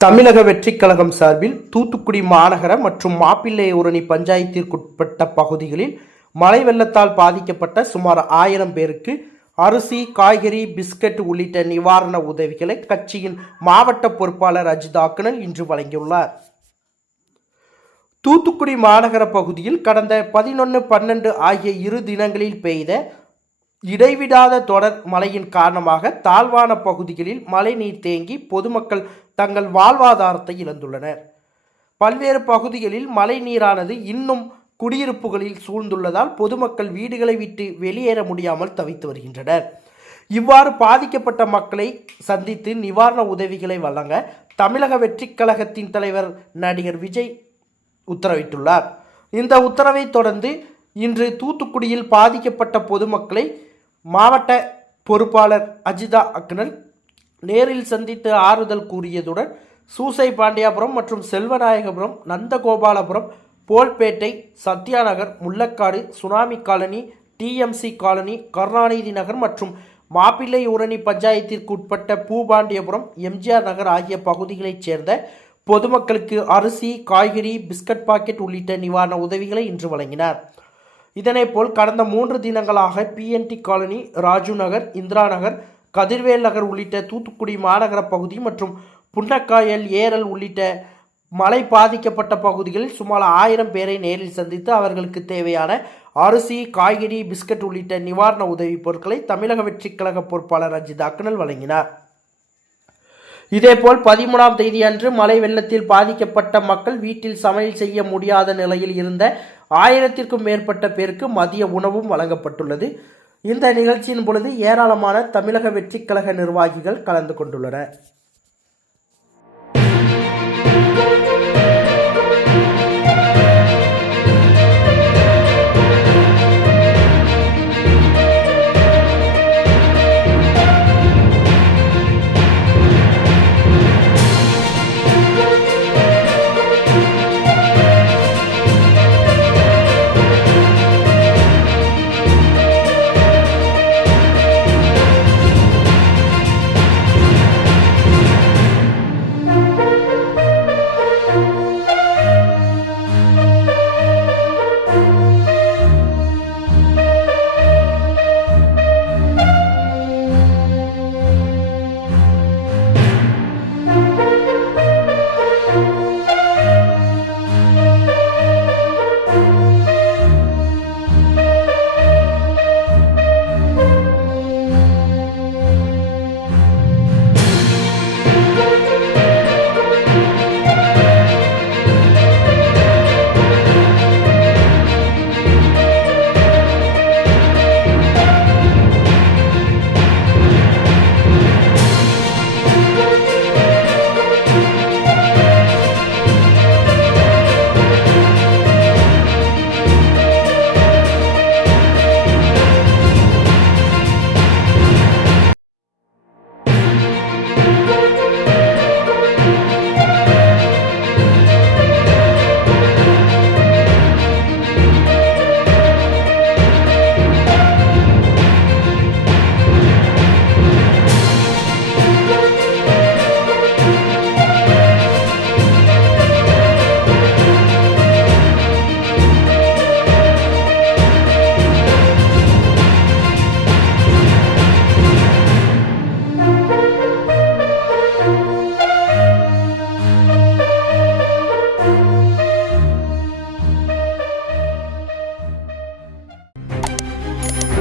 தமிழக வெற்றிக் கழகம் சார்பில் தூத்துக்குடி மாநகர மற்றும் மாப்பிள்ளையூரணி பஞ்சாயத்திற்குட்பட்ட பகுதிகளில் மழை வெள்ளத்தால் பாதிக்கப்பட்ட சுமார் ஆயிரம் பேருக்கு அரிசி காய்கறி பிஸ்கட் உள்ளிட்ட நிவாரண உதவிகளை கட்சியின் மாவட்ட பொறுப்பாளர் அஜிதாக்கணன் இன்று வழங்கியுள்ளார். தூத்துக்குடி மாநகர பகுதியில் கடந்த பதினொன்று பன்னெண்டு ஆகிய இரு தினங்களில் பெய்த இடைவிடாத தொடர் மழையின் காரணமாக தாழ்வான பகுதிகளில் மழைநீர் தேங்கி பொதுமக்கள் தங்கள் வாழ்வாதாரத்தை இழந்துள்ளனர். பல்வேறு பகுதிகளில் மழை நீரானது இன்னும் குடியிருப்புகளில் சூழ்ந்துள்ளதால் பொதுமக்கள் வீடுகளை விட்டு வெளியேற முடியாமல் தவித்து வருகின்றனர். இவ்வாறு பாதிக்கப்பட்ட மக்களை சந்தித்து நிவாரண உதவிகளை வழங்க தமிழக வெற்றிக் கழகத்தின் தலைவர் நடிகர் விஜய் உத்தரவிட்டுள்ளார். இந்த உத்தரவை தொடர்ந்து இன்று தூத்துக்குடியில் பாதிக்கப்பட்ட பொதுமக்களை மாவட்ட பொறுப்பாளர் அஜிதா அக்னல் நேரில் சந்தித்து ஆறுதல் கூறியதுடன் சூசை பாண்டியாபுரம் மற்றும் Selvanayagapuram Nandagopalapuram Polpettai Sathyanagar Mullakadu tsunami colony TMC colony Karunanidhi Nagar மற்றும் மாப்பிள்ளை ஊரணி பஞ்சாயத்திற்கு உட்பட்ட பூபாண்டியபுரம் எம்ஜிஆர் நகர் ஆகிய பகுதிகளைச் சேர்ந்த பொதுமக்களுக்கு அரிசி காய்கறி பிஸ்கட் பாக்கெட் உள்ளிட்ட நிவாரண உதவிகளை இன்று வழங்கினார். இதனைப்போல் கடந்த மூன்று தினங்களாக பிஎன்டி காலனி ராஜு நகர் இந்திரா நகர் கதிர்வேல் நகர் உள்ளிட்ட தூத்துக்குடி மாநகர பகுதி மற்றும் புன்னக்காயல் ஏரல் உள்ளிட்ட மழை பாதிக்கப்பட்ட பகுதிகளில் சுமார் ஆயிரம் பேரை நேரில் சந்தித்து அவர்களுக்கு தேவையான அரிசி காய்கறி பிஸ்கட் உள்ளிட்ட நிவாரண உதவிப் பொருட்களை தமிழக வெற்றிக் கழக பொறுப்பாளர் அஜித் அக்னல் வழங்கினார். இதேபோல் பதிமூணாம் தேதி அன்று மழை வெள்ளத்தில் பாதிக்கப்பட்ட மக்கள் வீட்டில் சமையல் செய்ய முடியாத நிலையில் இருந்த ஆயிரத்திற்கும் மேற்பட்ட பேருக்கு மதிய உணவும் வழங்கப்பட்டுள்ளது. இந்த நிகழ்ச்சியின் பொழுது ஏராளமான தமிழக வெற்றிக்கழக நிர்வாகிகள் கலந்து கொண்டுள்ளனர்.